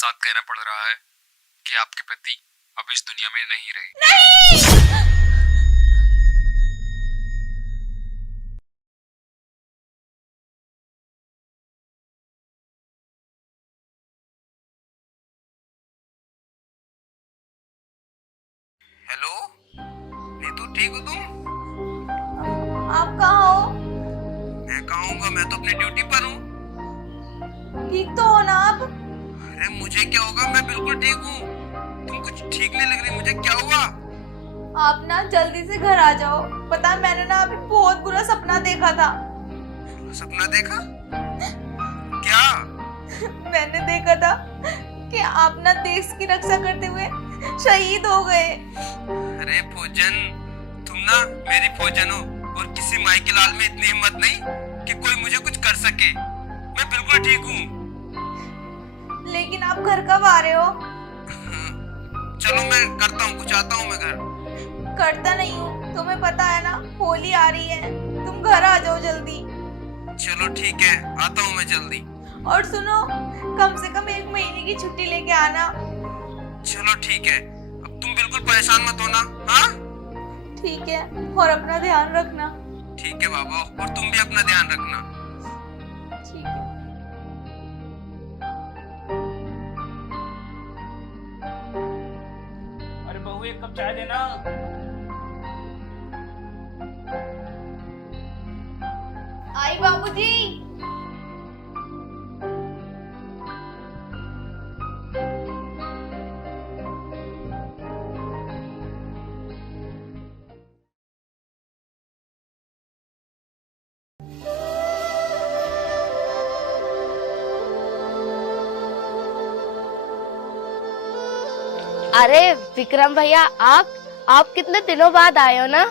साथ कहना पड़ रहा है कि आपके पति अब इस दुनिया में नहीं रहे। नहीं! हेलो नीतू, ठीक हो तुम? आप कहाँ हो? मैं कहाँ हूँगा, मैं तो अपनी ड्यूटी पर हूँ। ठीक तो हो ना आप? अरे मुझे क्या होगा, मैं बिल्कुल ठीक हूँ। तुम कुछ ठीक नहीं लग रही, मुझे क्या हुआ? आप ना जल्दी से घर आ जाओ। पता है मैंने ना अभी बहुत बुरा सपना देखा था। सपना देखा? क्या? मैंने देखा था कि आप ना देश की रक्षा करते हुए शहीद हो गए। अरे फौजन, तुम ना मेरी फौजन हो और किसी माई के लाल में इतनी हिम्मत नहीं कि कोई मुझे कुछ कर सके। मैं बिल्कुल ठीक हूँ। लेकिन आप घर कब आ रहे हो? चलो मैं करता हूँ कुछ, आता हूँ मैं घर। करता नहीं हूँ, तुम्हें पता है ना होली आ रही है। तुम घर आ जाओ जल्दी। चलो ठीक है, आता हूँ मैं जल्दी। और सुनो, कम से कम 1 महीने की छुट्टी लेके आना। चलो ठीक है, अब तुम बिल्कुल परेशान मत होना। हाँ ठीक है, और अपना ध्यान रखना। ठीक है बाबा, और तुम भी अपना ध्यान रखना। ठीक है। अरे बहू, एक कप चाय देना। आई बाबूजी। अरे विक्रम भैया, आप कितने दिनों बाद आए हो ना।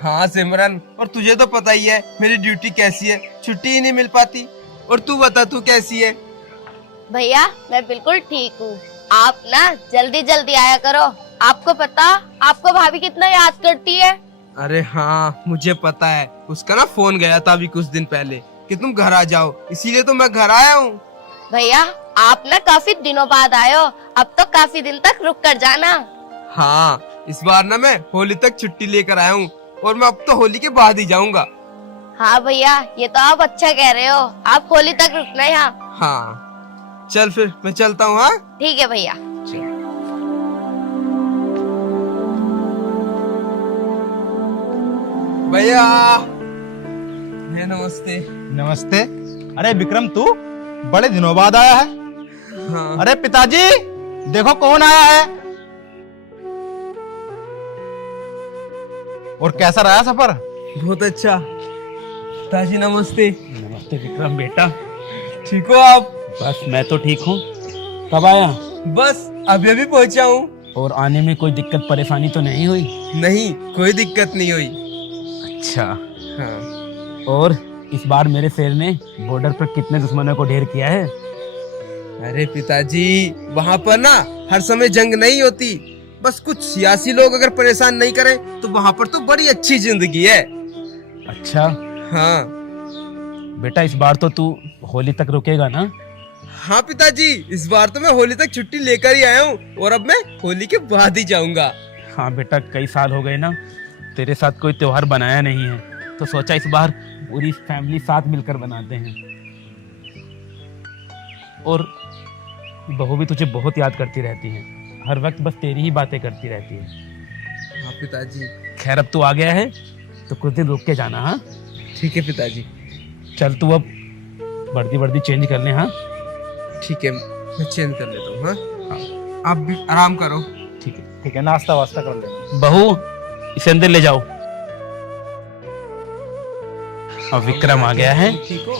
हाँ सिमरन, और तुझे तो पता ही है मेरी ड्यूटी कैसी है, छुट्टी ही नहीं मिल पाती। और तू बता, तू कैसी है? भैया मैं बिल्कुल ठीक हूँ। आप ना जल्दी जल्दी आया करो। आपको पता आपको भाभी कितना याद करती है। अरे हाँ मुझे पता है, उसका ना फोन गया था अभी कुछ दिन पहले कि तुम घर आ जाओ, इसीलिए तो मैं घर आया हूँ। भैया आप ना काफी दिनों बाद आए हो, अब तो काफी दिन तक रुक कर जाना। हाँ इस बार ना मैं होली तक छुट्टी लेकर आया हूँ, और मैं अब तो होली के बाद ही जाऊंगा। हाँ भैया, ये तो आप अच्छा कह रहे हो। आप होली तक रुकना यहाँ। हाँ चल फिर मैं चलता हूँ। हाँ ठीक है भैया। भैया नमस्ते। नमस्ते। अरे विक्रम, तू बड़े दिनों बाद आया है। हाँ। अरे पिताजी, देखो कौन आया है। और कैसा रहा सफर? बहुत अच्छा। पिताजी नमस्ते। नमस्ते विक्रम बेटा। ठीक हो आप? बस मैं तो ठीक हूँ। कब आया? बस अभी अभी पहुंचा हूँ। और आने में कोई दिक्कत परेशानी तो नहीं हुई? नहीं, कोई दिक्कत नहीं हुई। अच्छा। हाँ। और इस बार मेरे शेर ने बॉर्डर पर कितने दुश्मनों को ढेर किया है? अरे पिताजी, वहाँ पर ना हर समय जंग नहीं होती। बस कुछ सियासी लोग अगर परेशान नहीं करें तो वहाँ पर तो बड़ी अच्छी जिंदगी है। अच्छा। हाँ बेटा इस बार तो तू होली तक रुकेगा ना? हाँ पिताजी, इस बार तो मैं होली तक छुट्टी लेकर ही आया हूँ, और अब मैं होली के बाद ही जाऊंगा। हाँ बेटा, कई साल हो गए ना तेरे साथ कोई त्योहार बनाया नहीं है, तो सोचा इस बार पूरी फैमिली साथ मिलकर बनाते हैं। और बहू भी तुझे बहुत याद करती रहती है, हर वक्त बस तेरी ही बातें करती रहती है। हाँ पिताजी। खैर अब तू आ गया है तो कुछ दिन रुक के जाना। हाँ ठीक है पिताजी। चल तू अब वर्दी चेंज कर ले। हाँ ठीक है, मैं चेंज कर लेता हूँ। हाँ आप भी आराम करो। ठीक है, नाश्ता वास्ता कर ले। बहू इसे अंदर ले जाओ। अब विक्रम आ गया है ठीक हो?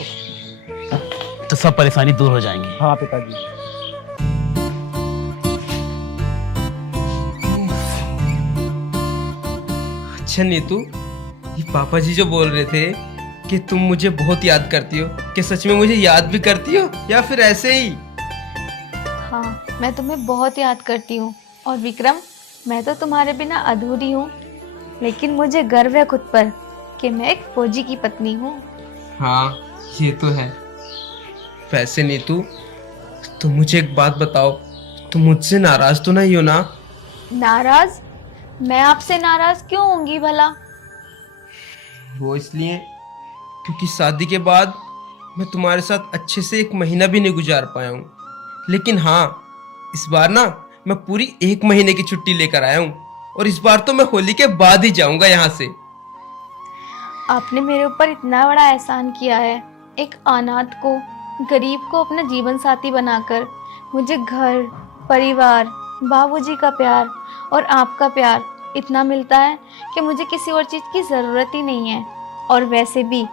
तो सब परेशानी दूर हो जाएंगी। हाँ पिताजी। अच्छा नीतू, ये पापा जी जो बोल रहे थे कि तुम मुझे बहुत याद करती हो, क्या सच में मुझे याद भी करती हो या फिर ऐसे ही? हाँ, मैं तुम्हें बहुत याद करती हूँ। और विक्रम, मैं तो तुम्हारे बिना अधूरी हूँ। लेकिन मुझे गर्व है खुद पर कि मैं एक फौजी की पत्नी हूँ। हाँ ये तो है। वैसे नीतू, तुम मुझे एक बात बताओ, तुम मुझसे नाराज तो नहीं हो ना? नाराज? मैं आपसे नाराज क्यों होंगी भला? वो इसलिए क्योंकि शादी के बाद मैं तुम्हारे साथ अच्छे से 1 महीना भी नहीं गुजार पाया हूँ। लेकिन हाँ, इस बार ना मैं पूरी 1 महीने की छुट्टी लेकर आया हूँ, और इस बार तो मैं होली के बाद ही जाऊंगा यहाँ से। आपने मेरे ऊपर इतना बड़ा एहसान किया है। एक अनाथ को, गरीब को अपना जीवन साथी बनाकर मुझे घर, परिवार, बाबूजी का प्यार और आपका प्यार इतना मिलता है कि मुझे किसी और चीज़ की ज़रूरत ही नहीं है। और वैसे भी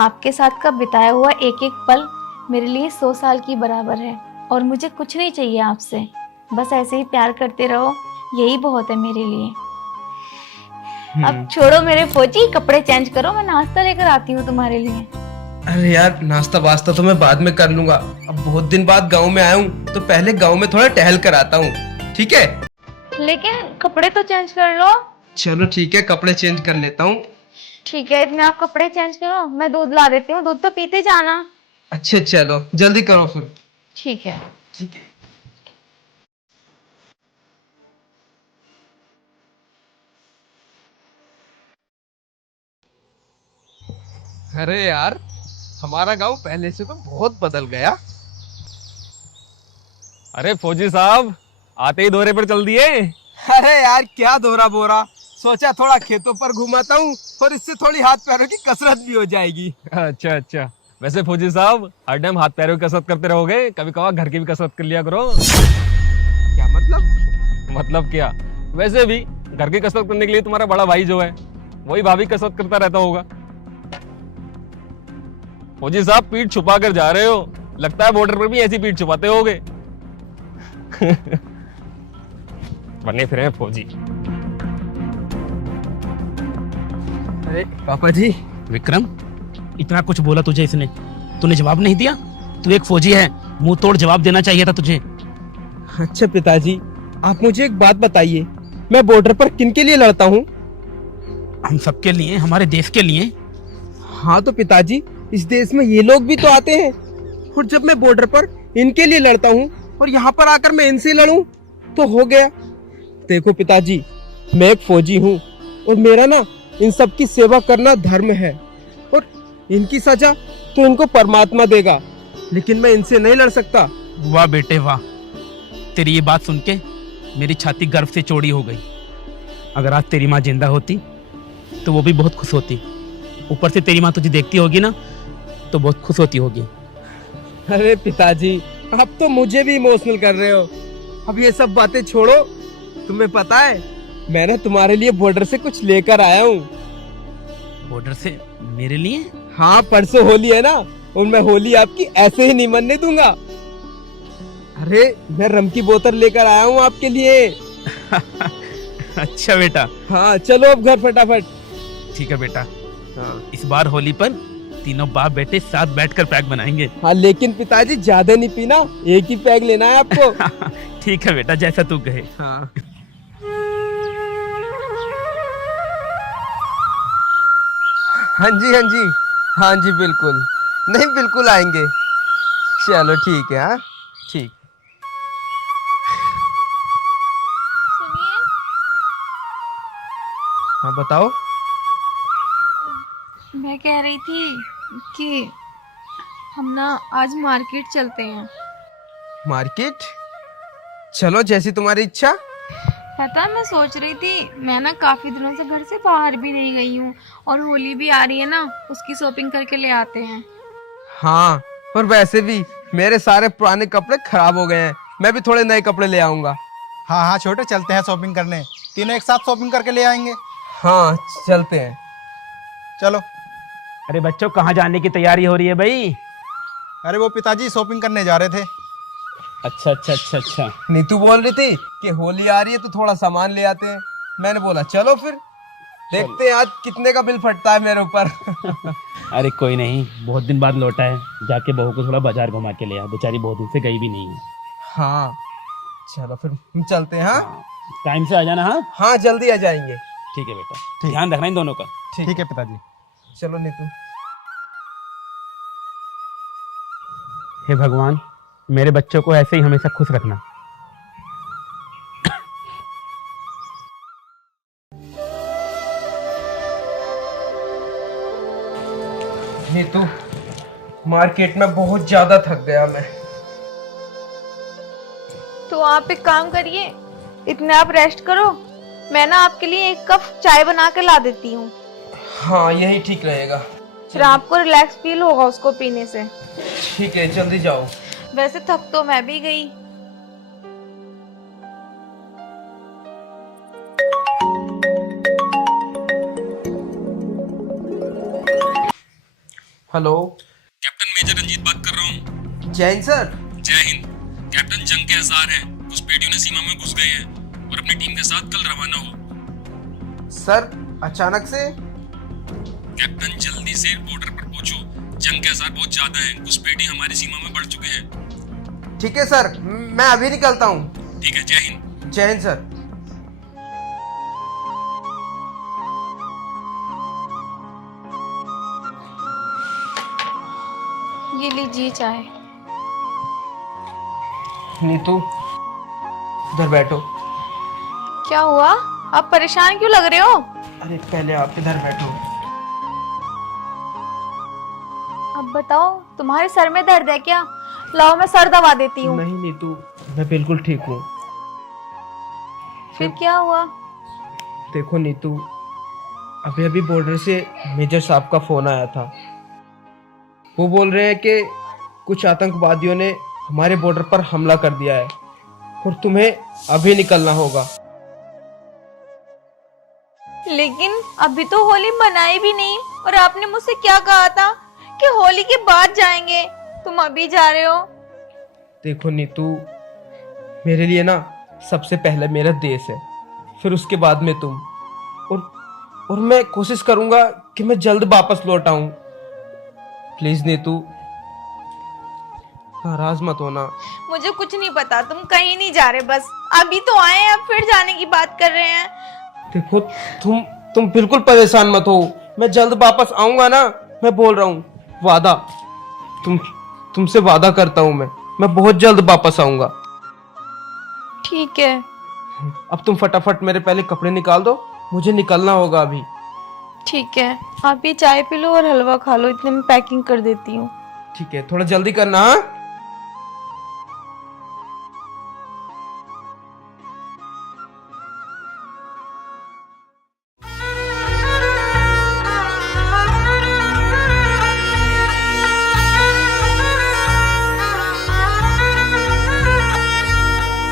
आपके साथ का बिताया हुआ एक एक पल मेरे लिए 100 साल की बराबर है, और मुझे कुछ नहीं चाहिए आपसे। बस ऐसे ही प्यार करते रहो, यही बहुत है मेरे लिए। अब छोड़ो मेरे फौजी, कपड़े चेंज करो, मैं नाश्ता लेकर आती हूँ तुम्हारे लिए। अरे यार, नाश्ता वास्ता तो मैं बाद में कर लूंगा। अब बहुत दिन बाद गांव में आया हूँ, तो पहले गांव में थोड़ा टहल कर आता हूँ, ठीक है? लेकिन कपड़े तो चेंज कर लो। चलो ठीक है, कपड़े चेंज कर लेता हूँ। ठीक है, इतने आप कपड़े चेंज करो, मैं दूध ला देती हूँ, दूध तो पीते जाना। अच्छा चलो, जल्दी करो फिर। ठीक है। ठीक है। अरे यार, हमारा गांव पहले से तो बहुत बदल गया। अरे फौजी साहब, आते ही दौरे पर चल दिए। अरे यार, क्या दोहरा बोरा, सोचा थोड़ा खेतों पर घुमाता हूँ, और इससे थोड़ी हाथ पैरों की कसरत भी हो जाएगी। अच्छा अच्छा। वैसे फौजी साहब, हर टाइम हाथ पैरों की कसरत करते रहोगे? कभी कभार घर की भी कसरत कर लिया करो। क्या मतलब? मतलब क्या, वैसे भी घर की कसरत करने के लिए तुम्हारा बड़ा भाई जो है, वही भाभी कसरत करता रहता होगा। फौजी साहब, पीठ छुपा कर जा रहे हो, लगता है बॉर्डर पर भी ऐसी पीठ छुपाते होगे। बने फिरे हैं फौजी। अरे पापा जी। विक्रम, इतना कुछ बोला तुझे इसने, तूने जवाब नहीं दिया? तू एक फौजी है, मुंह तोड़ जवाब देना चाहिए था तुझे। अच्छा पिताजी, आप मुझे एक बात बताइए, मैं बॉर्डर पर किन के लिए लड़ता हूँ? हम सबके लिए, हमारे देश के लिए। हाँ तो पिताजी, इस देश में ये लोग भी तो आते हैं, और जब मैं बॉर्डर पर इनके लिए लड़ता हूँ और यहाँ पर आकर मैं इनसे लड़ूं तो हो गया। देखो पिताजी, मैं एक फौजी हूँ, और मेरा ना इन सब की सेवा करना धर्म है, और इनकी सजा तो इनको परमात्मा देगा, लेकिन मैं इनसे नहीं लड़ सकता। वाह बेटे वाह, तेरी ये बात सुन के मेरी छाती गर्व से चौड़ी हो गई। अगर आज तेरी माँ जिंदा होती तो वो भी बहुत खुश होती। ऊपर से तेरी माँ तुझे देखती होगी ना, तो बहुत खुश होती होगी। अरे पिताजी, आप तो मुझे भी इमोशनल कर रहे हो। अब ये सब बातें छोड़ो, तुम्हें पता है मैं ना तुम्हारे लिए बॉर्डर से कुछ लेकर आया हूँ। बॉर्डर से मेरे लिए? हाँ, परसों होली है ना, और मैं होली आपकी ऐसे ही नहीं मनने दूंगा। अरे मैं रम की बोतल लेकर आया हूँ आपके लिए। अच्छा बेटा। हाँ चलो अब घर फटाफट। ठीक है बेटा। हाँ। इस बार होली पर तीनों बाप बेटे साथ बैठकर पैक बनाएंगे। हाँ लेकिन पिताजी ज्यादा नहीं पीना, एक ही पैक लेना है आपको। ठीक है बेटा, जैसा तू कहे। हाँ। हाँ जी हाँ जी, हाँ जी बिल्कुल, नहीं बिल्कुल आएंगे। चलो ठीक है। हाँ ठीक। सुनिए, हाँ बताओ। मैं कह रही थी कि हम ना आज मार्केट चलते हैं। मार्केट? चलो, जैसी तुम्हारी इच्छा। पता है, मैं सोच रही थी, मैं ना काफी दिनों से घर से बाहर भी नहीं गई हूँ, और होली भी आ रही है ना, उसकी शॉपिंग करके ले आते हैं। हाँ, और वैसे भी मेरे सारे पुराने कपड़े खराब हो गए हैं, मैं भी थोड़े नए कपड़े ले आऊंगा। हाँ हाँ छोटे, चलते हैं शॉपिंग करने, तीनों एक साथ शॉपिंग करके ले आएंगे। हाँ चलते हैं। चलो। अरे बच्चों, कहाँ जाने की तैयारी हो रही है भाई? अरे वो पिताजी शॉपिंग करने जा रहे थे। अच्छा अच्छा अच्छा अच्छा। नीतू बोल रही थी कि होली आ रही है तो थोड़ा सामान ले आते हैं। मैंने बोला चलो फिर देखते हैं आज कितने का बिल फटता है मेरे ऊपर। अरे कोई नहीं, बहुत दिन बाद लौटा है, जाके बहू को थोड़ा बाजार घुमा के ले आ, बेचारी बहुत दिन से गई भी नहीं है। हाँ चलो फिर हम चलते हैं। हाँ टाइम से आ जाना। हाँ हाँ जल्दी आ जाएंगे। ठीक है बेटा, ध्यान रखना इन दोनों का। ठीक है पिताजी। चलो नीतू। हे भगवान, मेरे बच्चों को ऐसे ही हमेशा खुश रखना। नीतू, मार्केट में बहुत ज्यादा थक गया मैं। तो आप एक काम करिए, इतने आप रेस्ट करो, मैं ना आपके लिए एक कप चाय बना के ला देती हूँ। हाँ यही ठीक रहेगा। फिर आपको रिलैक्स फील होगा उसको पीने से। ठीक है, जल्दी जाओ। वैसे थक तो मैं भी गई। हेलो, कैप्टन मेजर रंजीत बात कर रहा हूँ। जैन सर। जय हिंद। कैप्टन, जंग के आसार हैं। घुसपैठियों ने सीमा में घुस गए हैं और अपनी टीम के साथ कल रवाना हो। सर अचानक से? कैप्टन, जल्दी से बॉर्डर पर पहुंचो। जंग के आसार बहुत ज्यादा हैं। घुसपैठी हमारी सीमा में बढ़ चुके हैं। ठीक है सर, मैं अभी निकलता हूँ। ठीक है, जय हिंद। जय हिंद सर। ये लीजिए चाय। नीतू, इधर बैठो। क्या हुआ, आप परेशान क्यों लग रहे हो? अरे पहले आप इधर बैठो। अब बताओ, तुम्हारे सर में दर्द है क्या? लाओ मैं सर दबा देती हूँ। नहीं नीतू, मैं बिल्कुल ठीक हूँ। फिर क्या हुआ? देखो नीतू, अभी अभी बॉर्डर से मेजर साहब का फोन आया था। वो बोल रहे हैं कि कुछ आतंकवादियों ने हमारे बॉर्डर पर हमला कर दिया है और तुम्हें अभी निकलना होगा। लेकिन अभी तो होली मनाई भी नहीं, और आपने मुझसे क्या कहा था कि होली के बाद जाएंगे, तुम अभी जा रहे हो। देखो नीतू, मेरे लिए ना सबसे पहले मेरा देश है, फिर उसके बाद में तुम। और मैं कोशिश करूंगा कि मैं जल्द वापस लौट आऊं। प्लीज नीतू, नाराज मत होना। मुझे कुछ नहीं पता, तुम कहीं नहीं जा रहे, बस अभी तो आए हैं, अब फिर जाने की बात कर रहे हैं। देखो, तुम बिल्कुल परेशान मत हो, मैं जल्द वापस आऊंगा ना, मैं बोल रहा हूँ, वादा। तुमसे वादा करता हूँ, मैं बहुत जल्द वापस आऊंगा। ठीक है। अब तुम फटाफट मेरे पहले कपड़े निकाल दो, मुझे निकलना होगा अभी। ठीक है, आप ये चाय पी लो और हलवा खा लो, इतने में पैकिंग कर देती हूँ। ठीक है, थोड़ा जल्दी करना। हाँ?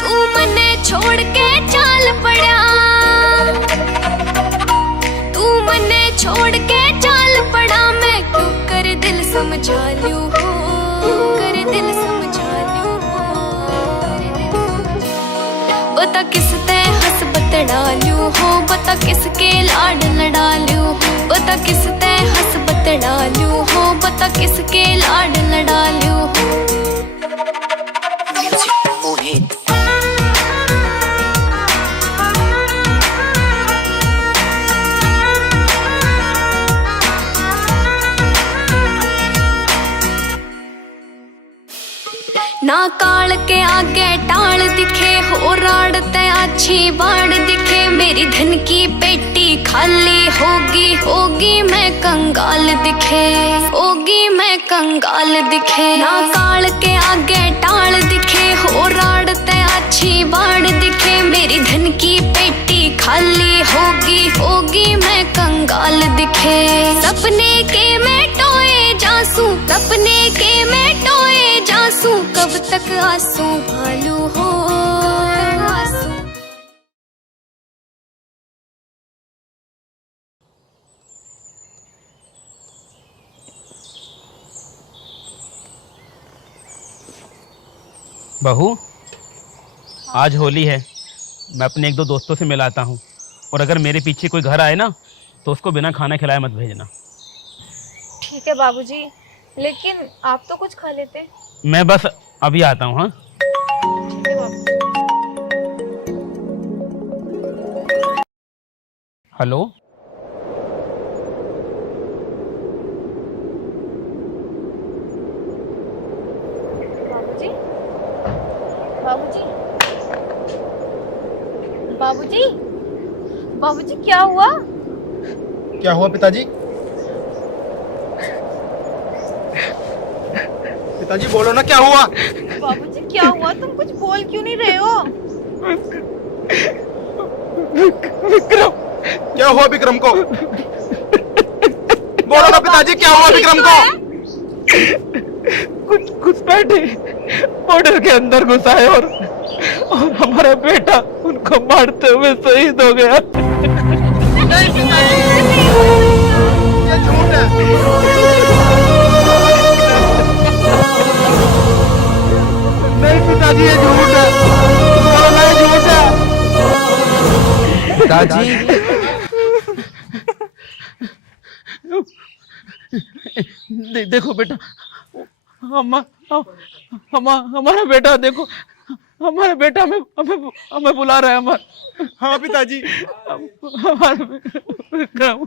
तू मने छोड़ के चाल पड़ा, तू मने छोड़ के चाल पड़ा, मैं क्यों कर दिल समझा लूं हो, कर दिल समझा लूं हो। बता किसते हंस बतड़ा लूं हो, बता किसके लाड लड़ा लूं हो, बता किसते हंस बतड़ा लूं हो, बता किसके लाड लड़ा लूं हो। ना काल के आगे टाल दिखे, हो राड़ते अच्छी बाढ़ दिखे, मेरी धन की पेटी खाली होगी, होगी मैं कंगाल दिखे, होगी मैं कंगाल दिखे। ना काल के आगे टाल दिखे, हो राड़ते अच्छी बाढ़ दिखे, मेरी धन की पेटी खाली होगी, होगी मैं कंगाल दिखे। सपने के मैं टोए जासूं, सपने के मैं टोए जासूं, कब तक आंसू भालू हो आंसू। बहू, आज होली है, मैं अपने एक दो दोस्तों से मिलाता हूँ, और अगर मेरे पीछे कोई घर आए ना तो उसको बिना खाना खिलाए मत भेजना। ठीक है बाबूजी, लेकिन आप तो कुछ खा लेते। मैं बस अभी आता हूँ। हाँ, ठीक है बाबूजी। हेलो, बाबूजी, बाबूजी, बाबूजी, बाबूजी क्या हुआ? क्या हुआ पिताजी? पिताजी बोलो ना क्या हुआ। बाबूजी क्या हुआ? तुम कुछ बोल क्यों नहीं रहे हो? विक्रम, क्या हुआ विक्रम को? बोलो ना पिताजी क्या हुआ विक्रम को? कुछ घुसपैठे बॉर्डर के अंदर घुसा है और हमारा बेटा उनको मारते हुए शहीद हो गया। ये झूठ है। नहीं पिताजी ये झूठ है, बोलो ना ये झूठ है। पिताजी देखो बेटा, हमारा बेटा देखो, हमारा बेटा हमें बुला रहा है। हाँ पिताजी। हमारा विक्रम